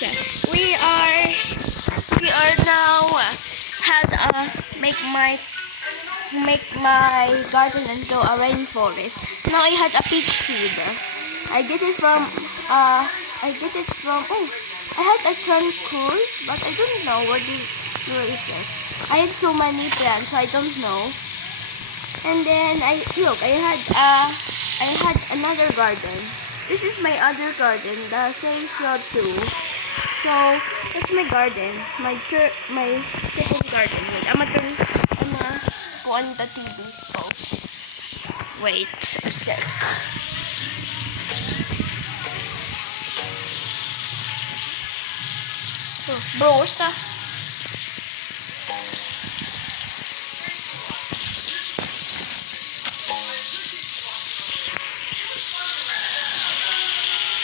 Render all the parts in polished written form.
guys, we are now had make my garden into a rainforest. Now I had a peach seed. I get it from I had a trunk course, but I don't know where is it. I had so many plants, so I don't know. And then I had another garden. This is my other garden, the Seisho 2. So that's my garden, my second garden. Wait, I'm gonna go on the TV. Oh, wait a sec. Oh, bro, what's that?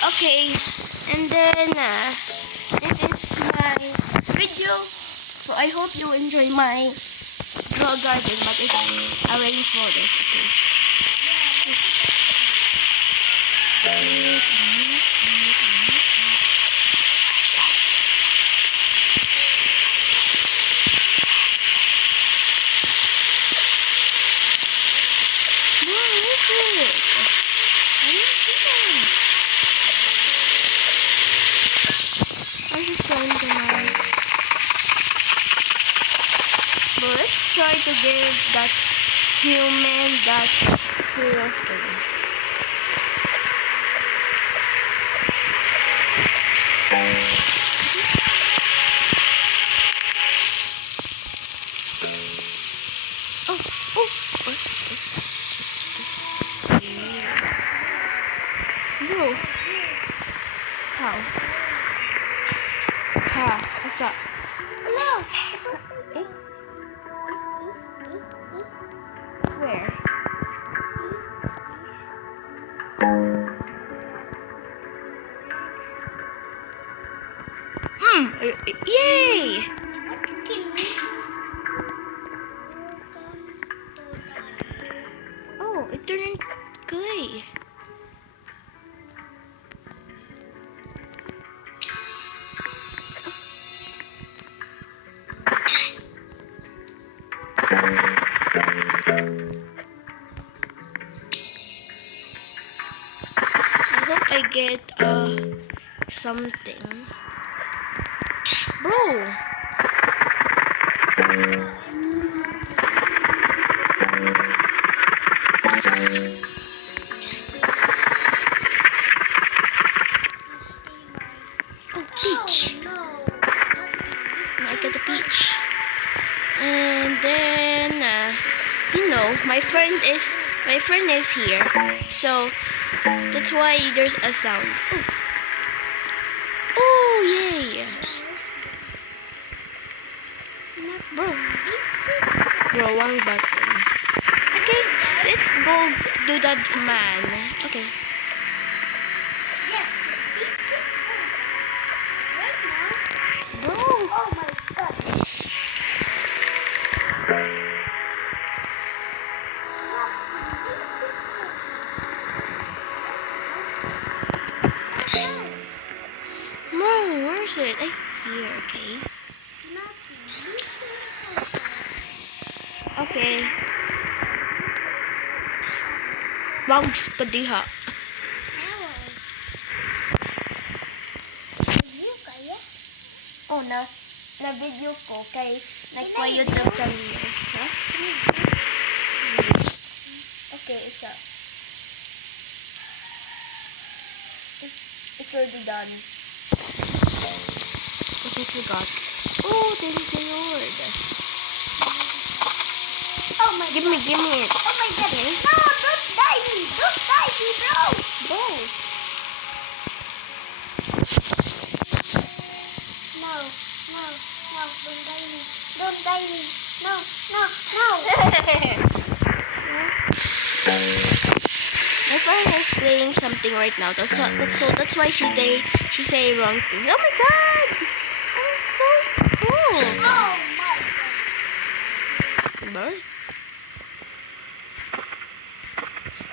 Okay, and then this is my video. So I hope you enjoy my grow garden, but it's a rainforest. I'm just going to my. But let's try to give that human that curiosity. Bro, how? What's up? Hello. Eh? Where? Yay! Oh, it turned into clay. I hope I get something. Bro! Oh, peach! I got a peach. And then, you know, my friend is here. So that's why there's a sound. Oh, yay! Bro, one button. Okay, let's go do that man. Okay. Bro! Oh my god! No, where's it? Here, okay. Okay. Wow, gusto diha. Oh, na video ko kay nagpa YouTube channel. Ha? Okay, it's up. It's already done. What I forgot. Oh, thank you, Lord. Oh my give God. Give me it. Oh my God. Okay. No, don't die me. Don't die me, bro. Bro. No, don't die me. Don't die me. No. My friend is playing something right now, so that's why she say wrong things. Oh my God, I'm so cool. Oh my God.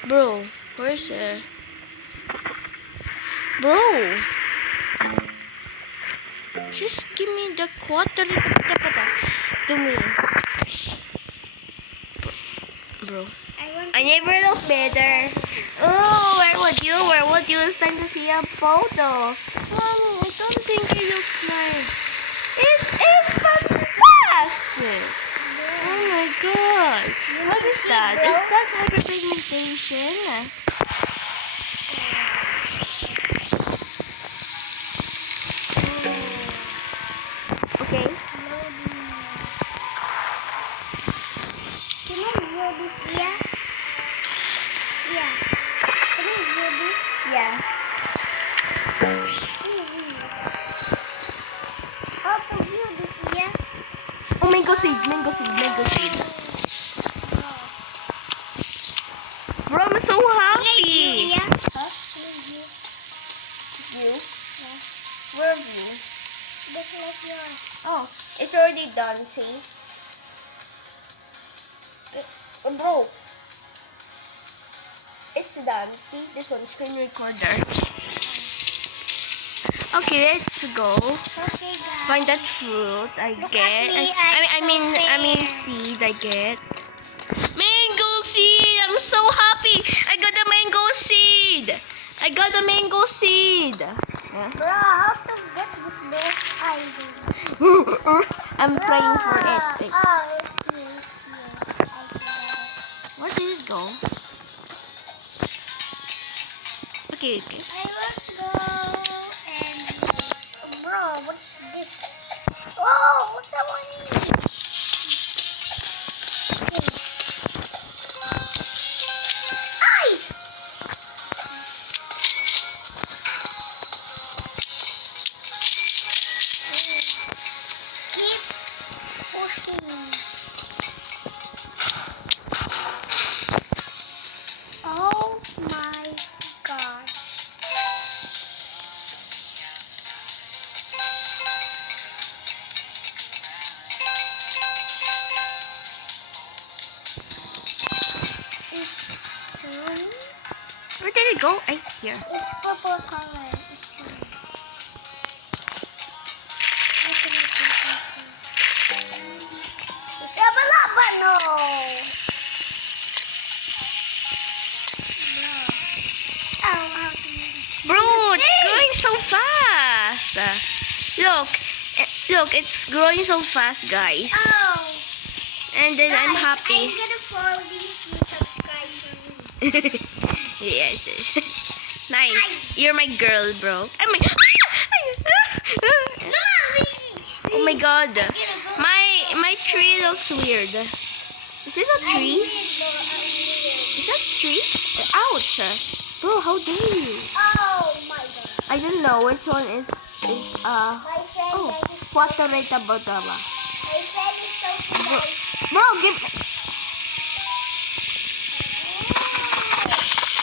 Bro, where's Bro? Just give me the quarter to me. Bro. I never look better. Oh, where would you? Where would you? It's time to see a photo. Mommy, I don't think it looks nice. It's fantastic. Oh my god. What is that? Is that hyperpigmentation? Okay. Can I view this here? Yeah. Can I view this? Yeah. How to view this here? Oh, mango seed, mango seed, mango seed. Bro, I'm so happy. Yeah. Huh? You? Yeah. Where are you? Just like yours. Oh, it's already done, see? Bro, it's done. See, this one, screen recorder. Okay, let's go. Okay, guys. Find that fruit I Look get. at me, I mean seed I get. Mango seed! I'm so happy! I got a mango seed! I got a mango seed! Huh? Bro, how to get this best idea? I'm praying for it. Wait. Oh, it's here. I got it. Where did it go? Okay. I want to go and bro, what's this? Oh, what's that one in? Ay! Keep pushing. Oh my god. It's Where did it go? Here. it's purple color. It's a balabano. Bro, it's growing so fast. Look, it's growing so fast, guys. Oh. And then I'm happy. I'm gonna follow these new subscribers. Yes. Nice. You're my girl, bro. Oh my god. My tree looks weird. Is this a tree? Is that a tree? Ouch. Bro, how dare you? Oh my god. I don't know which one is My friend oh, is Quattoreta Bataba. my friend is so nice. Bro, give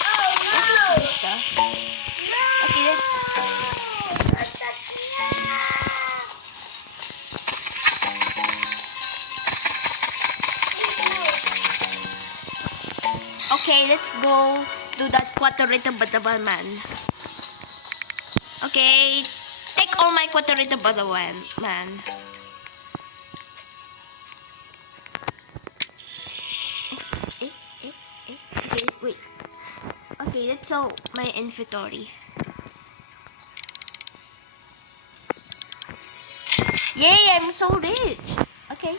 Oh no. Okay, okay, let's go do that Quattoreta Bataba man. Okay, take all my Quattoreta Bataba man. Okay, wait. Okay, that's all my inventory. Yay, I'm so rich. Okay,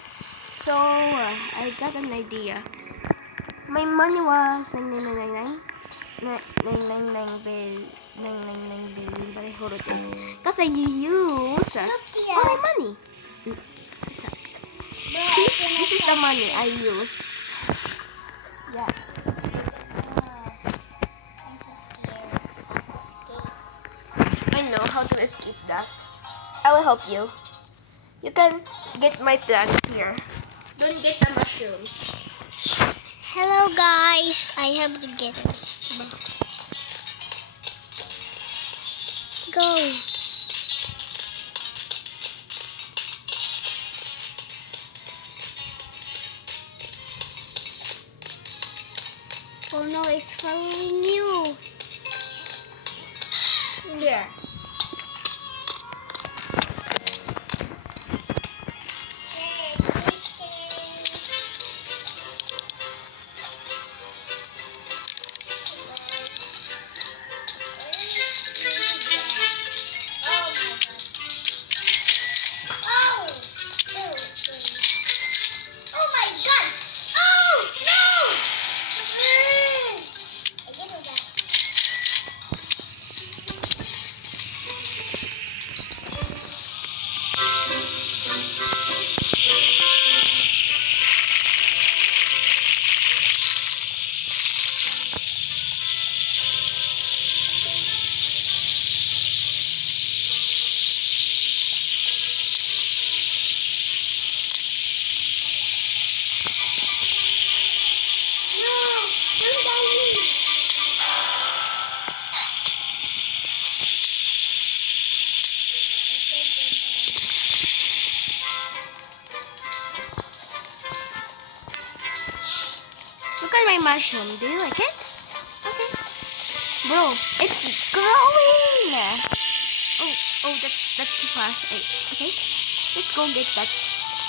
so I got an idea. My money was 999 billion, but I hold it because I use all my money. See, this is the money I use. Yeah. I'm so scared to escape. I know how to escape that. I will help you. You can get my plants here. Don't get the mushrooms. Hello guys, I have to get it. Go. Oh no, it's following you. There. mushroom. Do you like it? Okay. Bro, it's growing! That's too fast. Okay, let's go get that.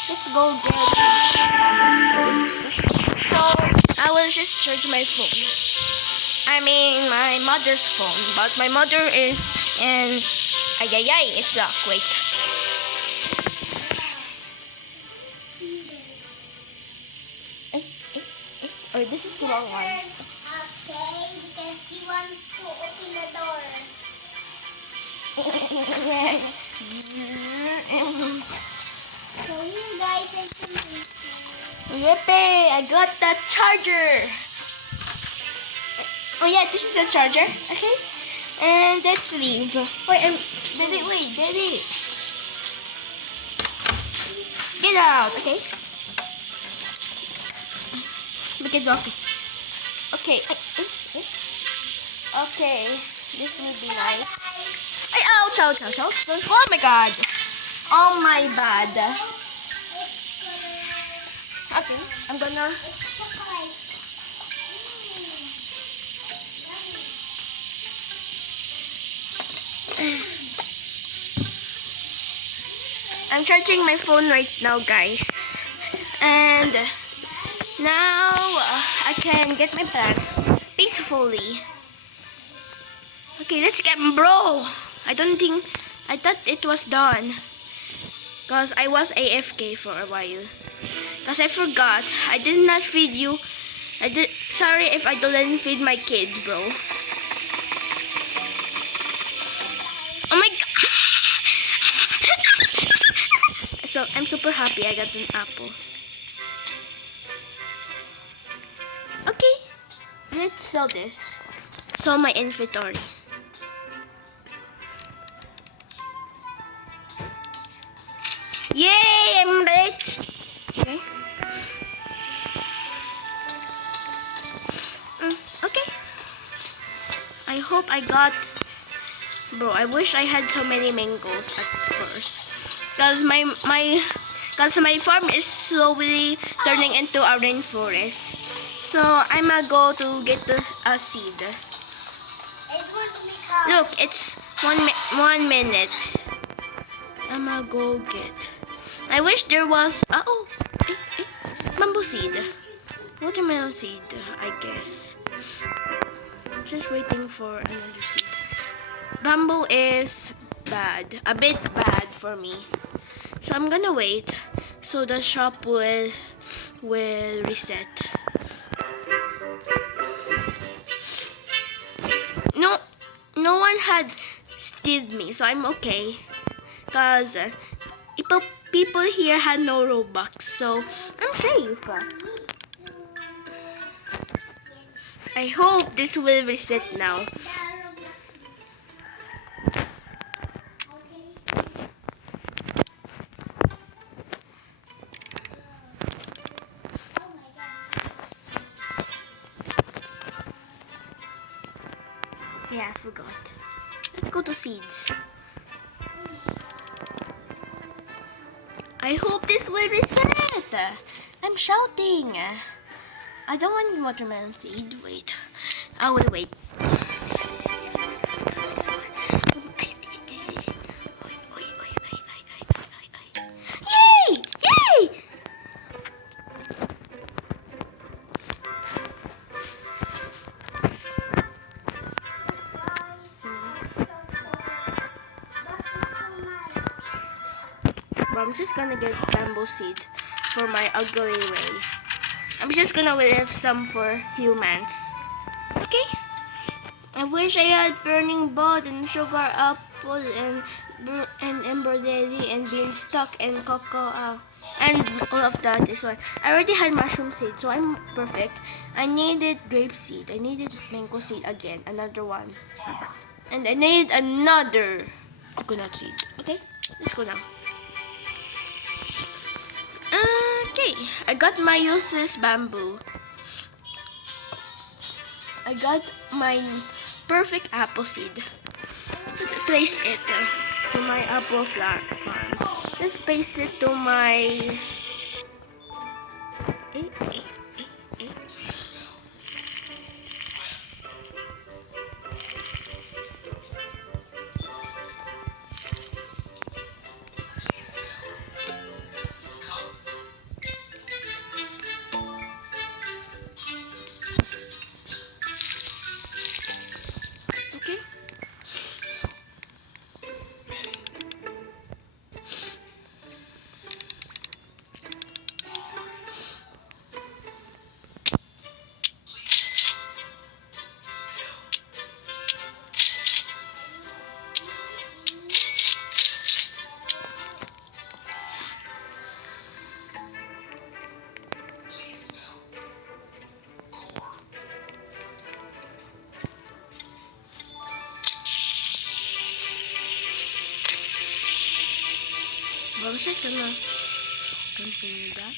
Let's go get. So I will just charge my phone. I mean my mother's phone, but my mother is in. Ay, it's locked. Wait. Or this is the wrong one. Okay, because she wants to open the door. So you guys are something. Yippee! I got the charger. Oh yeah, this is the charger. Okay, and let's leave. Wait, Daddy. Get out. Okay. Make it walkie. Okay. Okay. This will be nice. Ay, ouch. Oh my god. Oh my bad. Okay. I'm gonna. I'm charging my phone right now, guys. And now I can get my bag peacefully. Okay, let's get bro. I thought it was done. Because I was AFK for a while. Because I forgot. I did not feed you. Sorry if I didn't feed my kids, bro. Oh my god. So I'm super happy I got an apple. Okay. Let's sell this. So my inventory. Yay! I'm rich! Okay. Okay. I hope I got... Bro, I wish I had so many mangoes at first. Because my farm is slowly turning into a rainforest. So I'm gonna go to get the seed. Look, it's 1 minute. I'm gonna go get. I wish there was bamboo seed, watermelon seed. I guess. Just waiting for another seed. Bamboo is bad, a bit bad for me. So I'm gonna wait so the shop will reset. No one had stealed me, so I'm okay. Cause people here had no Robux, so I'm safe. I hope this will reset now. Yeah, I forgot. Let's go to seeds. I hope this will reset. I'm shouting. I don't want watermelon seed. Wait. I will wait. Yay! Yay! I'm just gonna get bamboo seed for my ugly way. I'm just gonna leave some for humans. Okay? I wish I had burning bud and sugar apple and embroidery and beanstalk and cocoa and all of that is one. I already had mushroom seed, so I'm perfect. I needed grape seed. I needed mango seed again, another one. And I need another coconut seed. Okay? Let's go now. Okay, I got my useless bamboo. I got my perfect apple seed. Let's place it to my apple farm. Let's place it to my... just gonna continue that.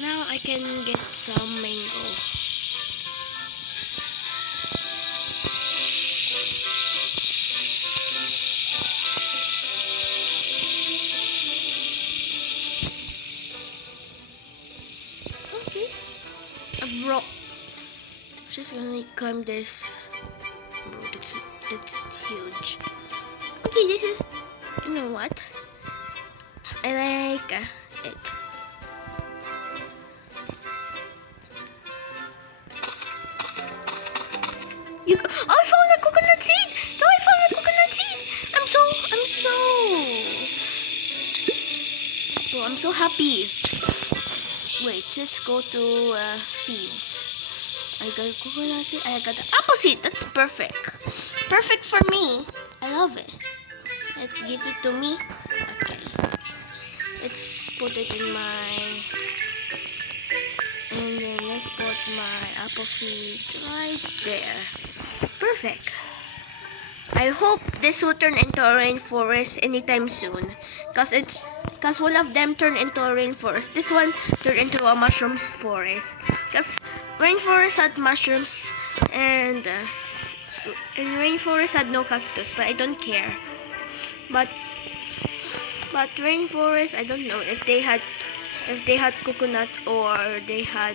Now I can get some mango. Okay. Bro, just gonna climb this. Bro, that's huge. Okay, this is, you know what? I like it. Oh, I found a coconut seed! Oh, I found a coconut seed! I'm so happy. Wait, let's go to seeds. I got a coconut seed. I got an apple seed. That's perfect. Perfect for me. I love it. Let's give it to me. Okay. Let's put it in my... And then let's put my apple seed right there. Perfect. I hope this will turn into a rainforest anytime soon. Cause one of them turned into a rainforest. This one turned into a mushroom forest. Cause rainforest had mushrooms and rainforest had no cactus, but I don't care. But rainforest, I don't know if they had coconut or they had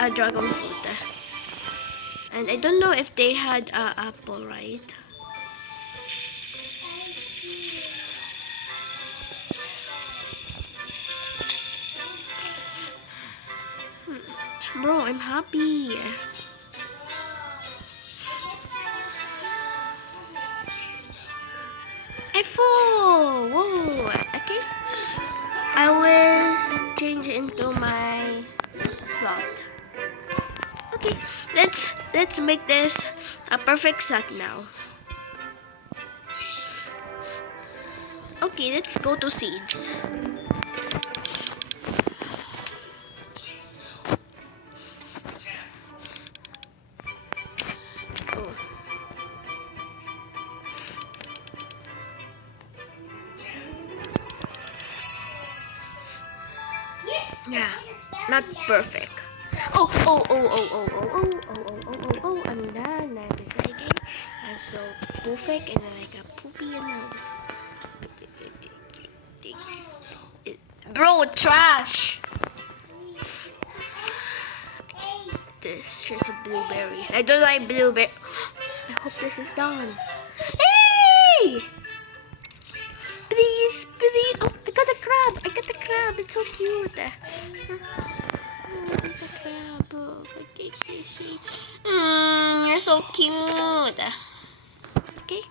a dragon fruit. And I don't know if they had apple, right? Bro, I'm happy. I fall. Whoa. Okay. I will change it into my slot. Okay. Let's make this a perfect slot now. Okay, let's go to seeds. Oh. Yeah, not perfect. I'm done. I'm deciding. I'm so perfect and I got poopy and all this. Bro, trash. This is blueberries. I don't like blueberries. I hope this is done. Hey! Please. Oh, I got a crab. It's so cute. This is a crab. Oh, okay, see. You're so cute. Okay,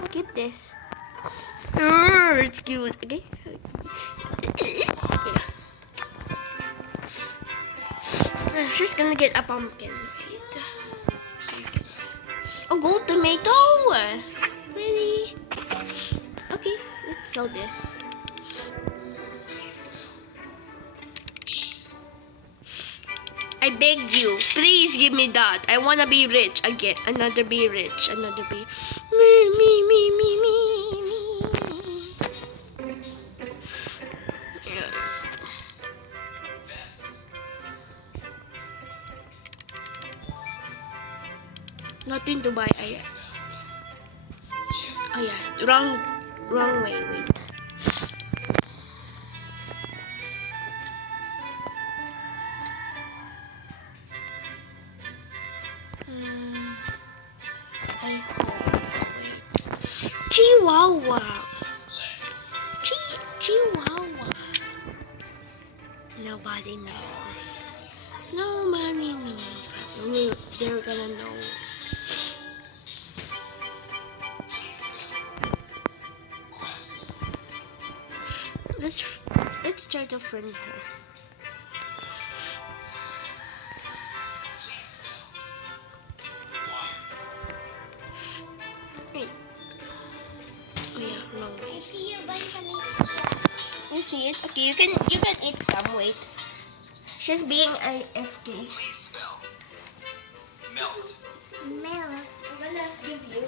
I'll keep this. It's cute. Okay. Yeah. I'm just gonna get a pumpkin. Wait. Oh, gold tomato. Really? Okay, let's sell this. I beg you, please give me that. I wanna be rich again. Another be rich. Another be me. Yeah. Nothing to buy. Oh yeah, wrong way. Wait. I hope. Wait. Chihuahua. Chihuahua. Nobody knows. Nobody knows. They're gonna know. Let's try to friend her. see your bunny can eat stuff. You see it? Okay, you can eat some. Wait. She's being AFK. Please spell melt. Milk. I'm gonna give you.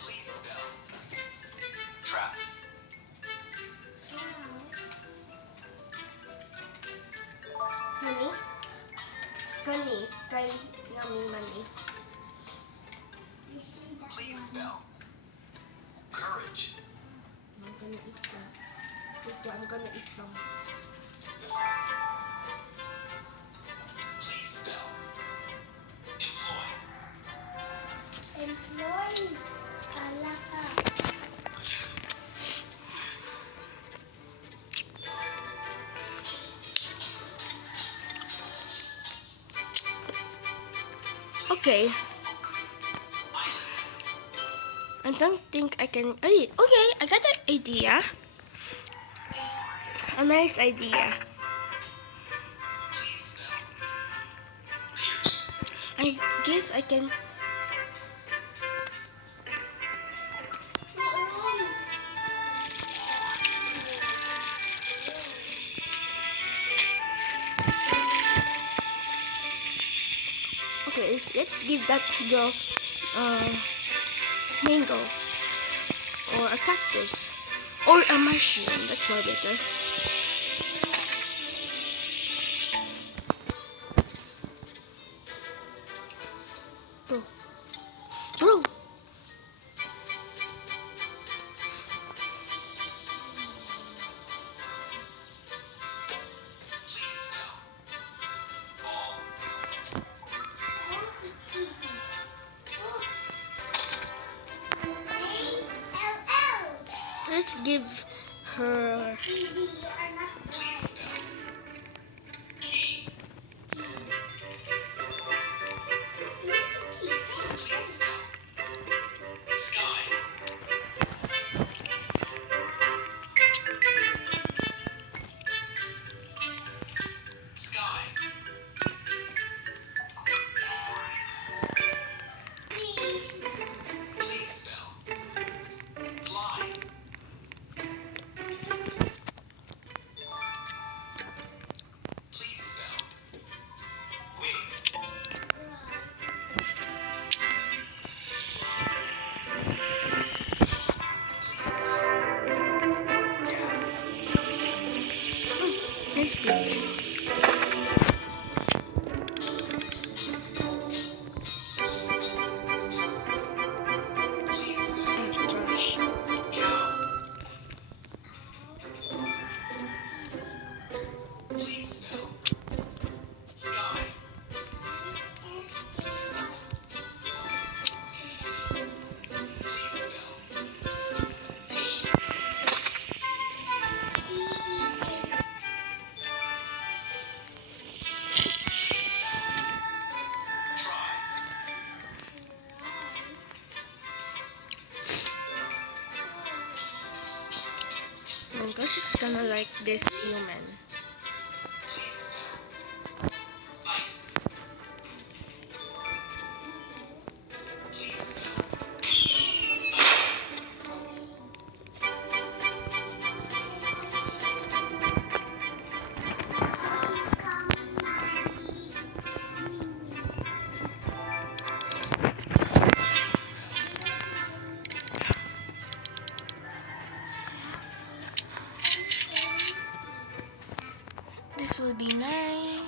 Please spell trap. Honey? Honey. Try yummy money. You see that Please one? spell courage. I'm gonna eat some. Wait, I'm gonna eat some. Please spell employ. Employee. Alaka. Okay. I don't think I can. Hey, okay, I got an idea. A nice idea. Please spell pierce. I guess I can. Okay, let's give that girl mango or a cactus or a mushroom. That's more better. Bro, bro. Please spell ball. Oh, it's easy. Oh. A-L-L. Let's give her. It's easy. You are not Please spell key. Please spell sky. Sky. Please spell fly. Please spell wing. Gas. Nice fish. Please spell Oh, trash. cow. Please spell sky. Please spell tea. Please spell try. Oh gosh, she's gonna like this human. Please spell ice. Please spell ice. Please spell This will be nice.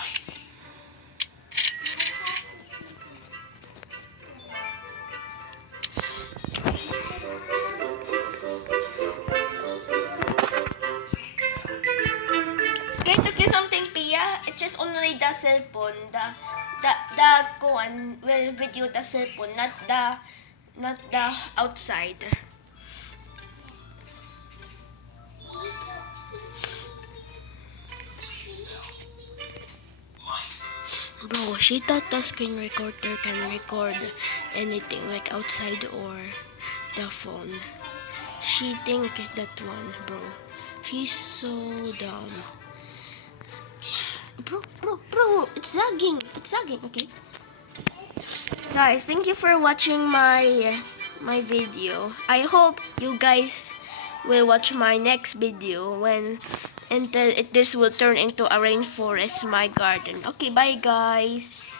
icy. Please spell Can to get something, Pia? It's just only the cellphone. The kuan will video the cellphone, not the outside. please spell mice. Bro, she thought the screen recorder can record anything like outside or the phone. She think that one, bro. She's so dumb. Bro, it's lagging. It's lagging, okay? Guys, thank you for watching my video. I hope you guys will watch my next video when this will turn into a rainforest, my garden. Okay, bye guys.